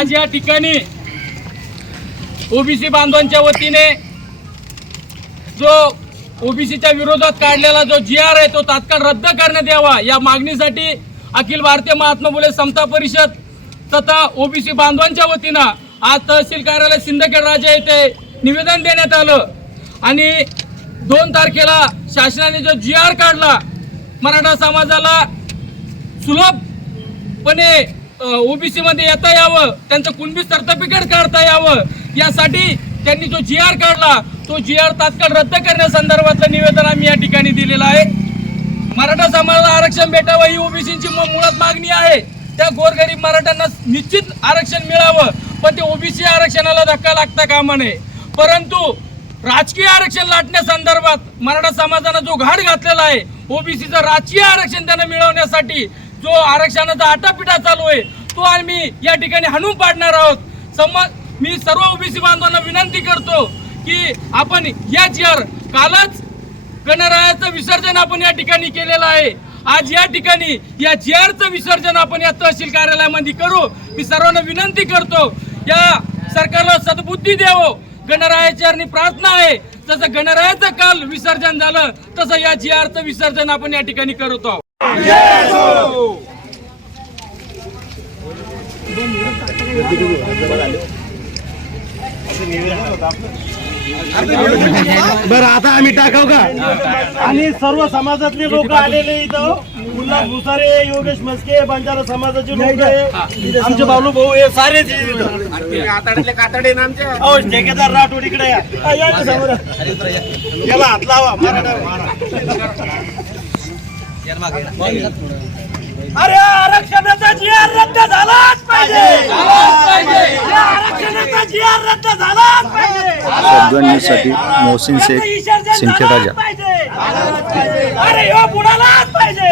आज या ठिकाणी ओबीसी बांधवांच्या वतीने जो ओबीसीच्या विरोधात काढलेला जो जी आर आहे तो तात्काळ रद्द करण्यात यावा या मागणीसाठी अखिल भारतीय महात्मा फुले समता परिषद तथा ओबीसी बांधवांच्या वतीनं आज तहसील कार्यालय सिंदखेड राजा येथे निवेदन देण्यात आलं. आणि दोन तारखेला शासनाने जो जी आर काढला मराठा समाजाला सुलभपणे ओबीसी मध्ये येता यावं. त्यांचं कुणबी सर्टिफिकेट काढता यावं. यासाठी त्यांनी जो जी आर काढला तो जी आर तात्काळ रद्द करण्यासंदर्भातलं निवेदन आम्ही या ठिकाणी दिलेलं आहे. मराठा समाजाला आरक्षण भेटावं ही ओबीसीची मुळात मागणी आहे. त्या गोरगरीब मराठ्यांना निश्चित आरक्षण मिळावं. पण ते ओबीसी आरक्षणाला धक्का लागता कामा नये. परंतु राजकीय आरक्षण लाटण्यासंदर्भात मराठा समाजानं जो घाट घातलेला आहे ओबीसीचं राजकीय आरक्षण त्यांना मिळवण्यासाठी जो आरक्षणाचा आटापिटा चालू आहे तो आम्ही या ठिकाणी हाणून पाडणार आहोत. समज मी सर्व ओबीसी बांधवांना विनंती करतो की आपण या यार कालच गणरायाचं विसर्जन आपण या ठिकाणी केलेलं आहे. आज या ठिकाणी या जीआरचं विसर्जन आपण या तहसील कार्यालयामध्ये करू. मी सर्वांना विनंती करतो या सरकारला सद्बुद्धी द्यावं. गणरायाच्या प्रार्थना आहे जसं गणरायाचं काल विसर्जन झालं तसं या जीआरचं विसर्जन आपण या ठिकाणी करत आहोत. बरं आता आम्ही टाकाव का? आणि सर्व समाजातले लोक आलेले इथं. मुल्ला भुसारे योगेश मस्के बंजारा समाजाचे लोक आहे. आमचे बालू भाऊ हे अहो ठेकेदार राठोड इकडे हा. याला हात लावा मराठा अरे आरक्षणाचा जी आर रद्द झालाच पाहिजे. या आरक्षणाचा जी आर रद्द झालाच पाहिजे. सद्गणनेसाठी मोहसिन शेख सिंदखेड राजा. अरे ह्यो बुडालाच पाहिजे.